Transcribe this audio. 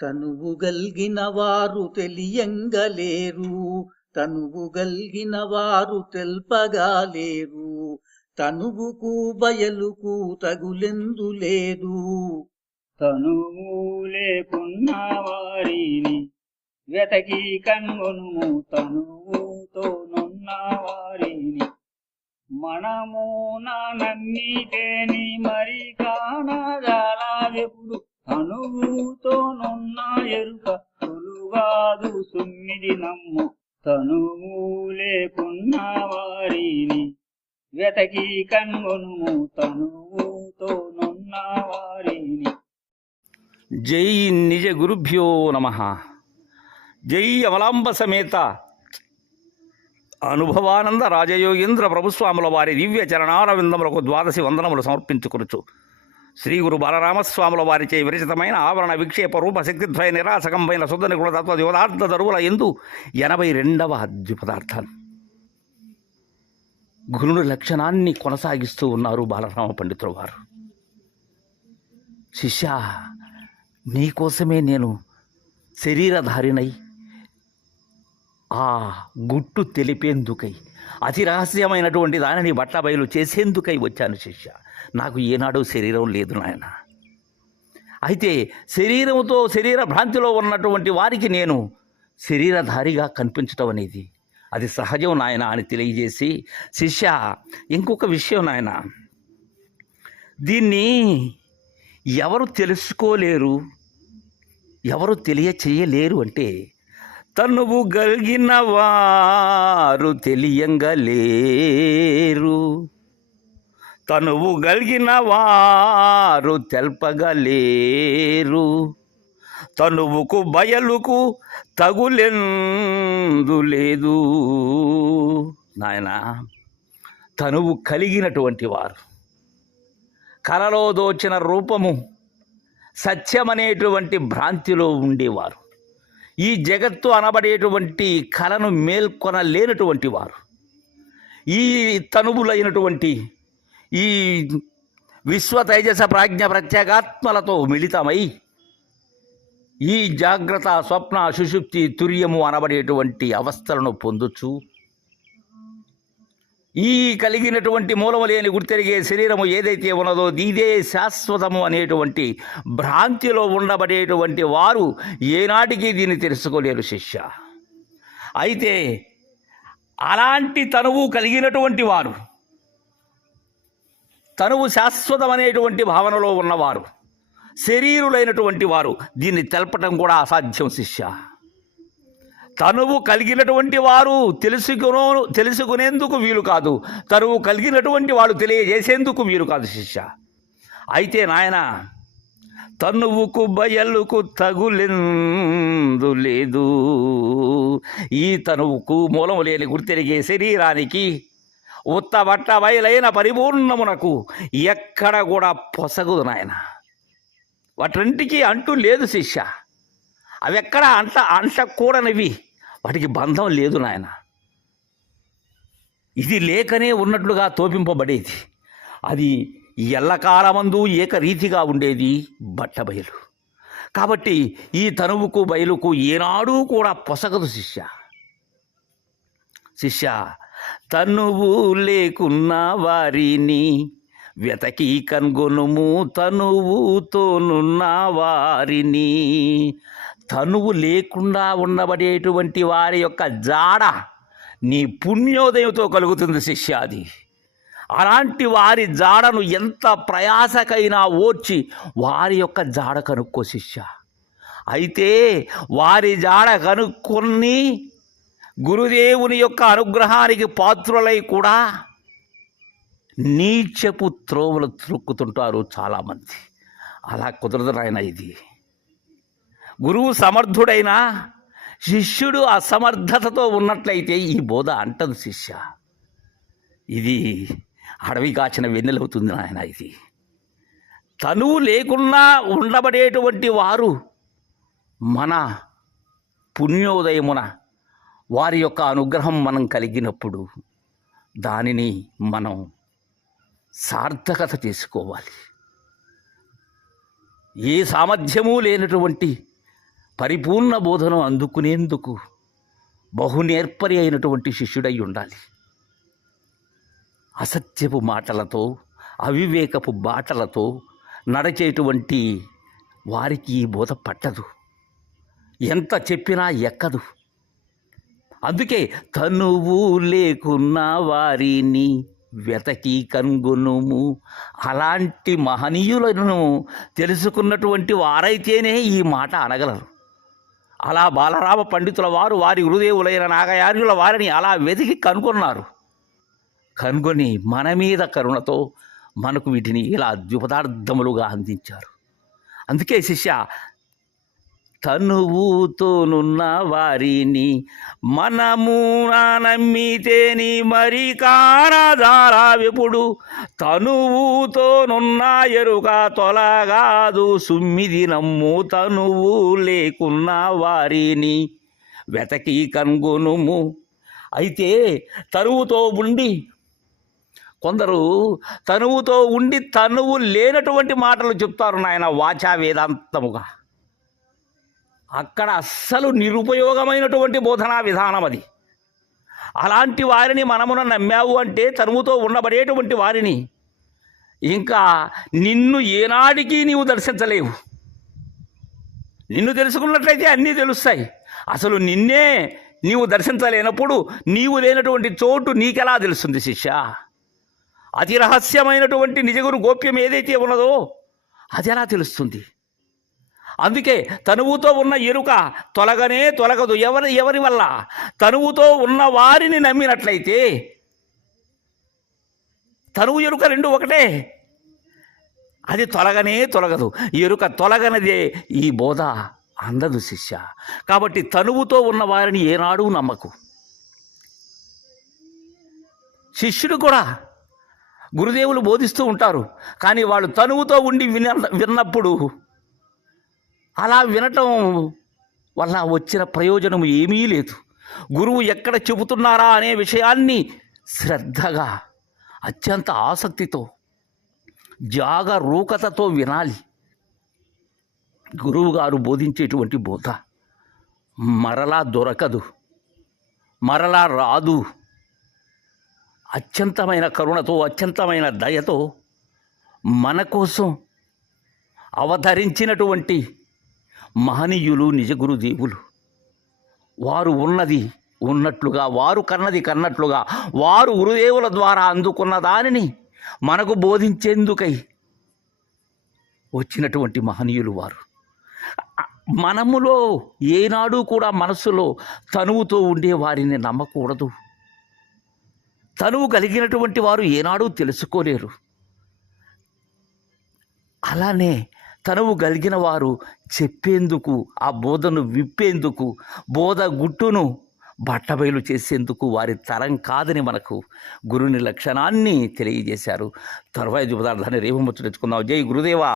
తనువు గల్గిన వారు తెలియంగలేరు తనువు గల్గిన వారు తెల్పగాలేరు తనువుకు బయలుకు తగులెందు లేదు. తనువు లేకున్న వారిని వెతకి కనుగొను తనువుతోనున్న వారిని మనము నా నమ్మితేని మరి కానజాలెప్పుడు తనువుతోనున్న ఎరుక తొలుగాదు సుమ్మిది నమ్ము. తనువు లేకున్న వారిని వెతకి కనుగొనుము తనువుతోనున్న వారిని జై నిజ గురుభ్యో నమ. జై అమలాంబ సమేత. అనుభవానంద రాజయోగేంద్ర ప్రభుస్వాముల వారి దివ్య చరణారవిందములకు ద్వాదశి వందనములు సమర్పించుకొనుచు. శ్రీ గురు బాలరామస్వాముల వారిచే విరచితమైన ఆవరణ విక్షేప రూప శక్తిద్వయ నిరాసకంపైన శుద్ధ నిగుణ తత్వ యోధార్థ దరువుల ఎందు ఎనభై రెండవ అద్భుత పదార్థాలు. గురుడు లక్షణాన్ని కొనసాగిస్తూ ఉన్నారు బాలరామ పండితుల వారు. శిష్య నీకోసమే నేను శరీరధారినై ఆ గుట్టు తెలిపేందుకై అతి రహస్యమైనటువంటి దానిని బట్టబయలు చేసేందుకై వచ్చాను శిష్య. నాకు ఏనాడు శరీరం లేదు నాయన. అయితే శరీరంతో శరీర భ్రాంతిలో ఉన్నటువంటి వారికి నేను శరీరధారిగా కనిపించటం అనేది అది సహజం నాయన అని తెలియజేసి శిష్య ఇంకొక విషయం నాయన. దీన్ని ఎవరు తెలుసుకోలేరు ఎవరు తెలియచేయలేరు అంటే తనువు గలిగిన వారు తెలియంగలేరు. తనువు గలిగిన వారు తెల్పగలేరు. తనువుకు బయలుకు తగులెందు లేదు. నాయన తనువు కలిగినటువంటి వారు కలలో దోచిన రూపము సత్యమనేటువంటి భ్రాంతిలో ఉండేవారు. ఈ జగత్తు అనబడేటువంటి కళను మేల్కొనలేనటువంటి వారు. ఈ తనువులైనటువంటి ఈ విశ్వ తైజస ప్రాజ్ఞ ప్రత్యేగాత్మలతో మిళితమై ఈ జాగ్రత్త స్వప్న సుషుప్తి తుర్యము అనబడేటువంటి అవస్థలను పొందుచు ఈ కలిగినటువంటి మూలము లేని గుర్తెరిగే శరీరము ఏదైతే ఉన్నదో ఇదే శాశ్వతము అనేటువంటి భ్రాంతిలో ఉండబడేటువంటి వారు ఏనాటికి దీన్ని తెలుసుకోలేరు శిష్య. అయితే అలాంటి తనువు కలిగినటువంటి వారు తనువు శాశ్వతం అనేటువంటి భావనలో ఉన్నవారు శరీరులైనటువంటి వారు దీన్ని తెలపటం కూడా అసాధ్యం శిష్య. తనువు కలిగినటువంటి వారు తెలుసుకునో తెలుసుకునేందుకు వీలు కాదు. తనువు కలిగినటువంటి వాడు తెలియజేసేందుకు వీలు కాదు శిష్య. అయితే నాయన తనువుకు బయలుకు తగులెందు లేదు. ఈ తనువుకు మూలము లేని గుర్తెరిగే శరీరానికి ఉత్త బట్ట బయలైన పరిపూర్ణమునకు ఎక్కడ కూడా పొసగదు నాయన. వాటింటికి అంటూ లేదు శిష్య. అవి ఎక్కడ అంట అంటకూడనివి. వాటికి బంధం లేదు నాయన. ఇది లేకనే ఉన్నట్లుగా తోపింపబడేది. అది ఎల్లకాలమందు ఏకరీతిగా ఉండేది బట్టబయలు. కాబట్టి ఈ తనువుకు బయలుకు ఏనాడూ కూడా పొసగదు శిష్య. శిష్య తనువు లేకున్న వారిని వెతకి కనుగొనుము తనువుతోనున్న వారిని. తనువు లేకుండా ఉండబడేటువంటి వారి యొక్క జాడ నీ పుణ్యోదయంతో కలుగుతుంది శిష్య అది అలాంటి వారి జాడను ఎంత ప్రయాసకైనా ఓర్చి వారి యొక్క జాడ కనుక్కో శిష్య. అయితే వారి జాడ కనుక్కొని గురుదేవుని యొక్క అనుగ్రహానికి పాత్రులై కూడా నీచపు త్రోవలు త్రొక్కుతుంటారు చాలామంది. అలా కుదరదు నాయన ఇది. గురువు సమర్థుడైనా శిష్యుడు అసమర్థతతో ఉన్నట్లయితే ఈ బోధ అంటదు శిష్య. ఇది అడవి కాచిన వెన్నెలవుతుంది నాయన ఇది. తనువు లేకున్నా ఉండబడేటువంటి వారు మన పుణ్యోదయమున వారి యొక్క అనుగ్రహం మనం కలిగినప్పుడు దానిని మనం సార్థకత చేసుకోవాలి. ఏ సామర్థ్యము లేనటువంటి పరిపూర్ణ బోధను అందుకునేందుకు బహునేర్పరి అయినటువంటి శిష్యుడై ఉండాలి. అసత్యపు మాటలతో అవివేకపు బాటలతో నడిచేటువంటి వారికి ఈ బోధ పట్టదు. ఎంత చెప్పినా ఎక్కదు. అందుకే తనువు లేకున్న వారిని వెతకి కనుగొనుము. అలాంటి మహనీయులను తెలుసుకున్నటువంటి వారైతేనే ఈ మాట అనగలరు. అలా బాలరామ పండితుల వారు వారి గురుదేవులైన నాగయార్యుల వారిని అలా వెతికి కనుగొన్నారు. కనుగొని మన మీద కరుణతో మనకు వీటిని ఇలా ద్విపదార్థములుగా అందించారు. అందుకే శిష్య తనువుతోనున్న వారిని మనము నమ్మితేని మరి కానదారా విపుడు తనువుతోనున్న ఎరుక తొలగాదు సుమ్మిది నమ్ము తనువు లేకున్న వారిని వెతకి కనుగొనుము. అయితే తనువుతో ఉండి కొందరు తనువుతో ఉండి తనువు లేనటువంటి మాటలు చెప్తారు నాయన వాచా వేదాంతముగా. అక్కడ అస్సలు నిరుపయోగమైనటువంటి బోధనా విధానం అది. అలాంటి వారిని మనమున నమ్మావు అంటే చనువుతో ఉండబడేటువంటి వారిని ఇంకా నిన్ను ఏనాడికి నీవు దర్శించలేవు. నిన్ను తెలుసుకున్నట్లయితే అన్నీ తెలుస్తాయి. అసలు నిన్నే నీవు దర్శించలేనప్పుడు నీవు లేనటువంటి చోటు నీకెలా తెలుస్తుంది శిష్య? అతి రహస్యమైనటువంటి నిజగురు గోప్యం ఏదైతే ఉన్నదో అది ఎలా తెలుస్తుంది? అందుకే తనువుతో ఉన్న ఎరుక తొలగనే తొలగదు. ఎవరి ఎవరి వల్ల? తనువుతో ఉన్న వారిని నమ్మినట్లయితే తనువు ఎరుక రెండు ఒకటే. అది తొలగనే తొలగదు. ఎరుక తొలగనదే ఈ బోధ అందదు శిష్య. కాబట్టి తనువుతో ఉన్న వారిని ఏనాడు నమ్మకు. శిష్యుడు కూడా గురుదేవులు బోధిస్తూ ఉంటారు. కానీ వాళ్ళు తనువుతో ఉండి విన విన్నప్పుడు అలా వినటం వల్ల వచ్చిన ప్రయోజనం ఏమీ లేదు. గురువు ఎక్కడ చెబుతున్నారా అనే విషయాన్ని శ్రద్ధగా అత్యంత ఆసక్తితో జాగరూకతతో వినాలి. గురువుగారు బోధించేటువంటి బోధ మరలా దొరకదు మరలా రాదు. అత్యంతమైన కరుణతో అత్యంతమైన దయతో మన కోసం అవతరించినటువంటి మహనీయులు నిజ గురుదేవులు. వారు ఉన్నది ఉన్నట్లుగా వారు కన్నది కన్నట్లుగా వారు గురుదేవుల ద్వారా అందుకున్న దానిని మనకు బోధించేందుకై వచ్చినటువంటి మహనీయులు వారు. మనములో ఏనాడు కూడా మనసులో తనువుతో ఉండే వారిని నమ్మకూడదు. తనువు కలిగినటువంటి వారు ఏనాడూ తెలుసుకోలేరు. అలానే తనువు కలిగిన వారు చెప్పేందుకు ఆ బోధను విప్పేందుకు బోధ గుట్టును బట్టబయలు చేసేందుకు వారి తరం కాదని మనకు గురుని లక్షణాన్ని తెలియజేశారు. తర్వాత పదార్థాన్ని రేపు ముచ్చరించుకుందాం జై గురుదేవా.